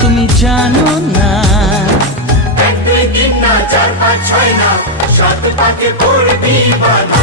তুমি জানো না। 1 2 3 না 4 5 6 না 7 পাকে পড়বি বাধা।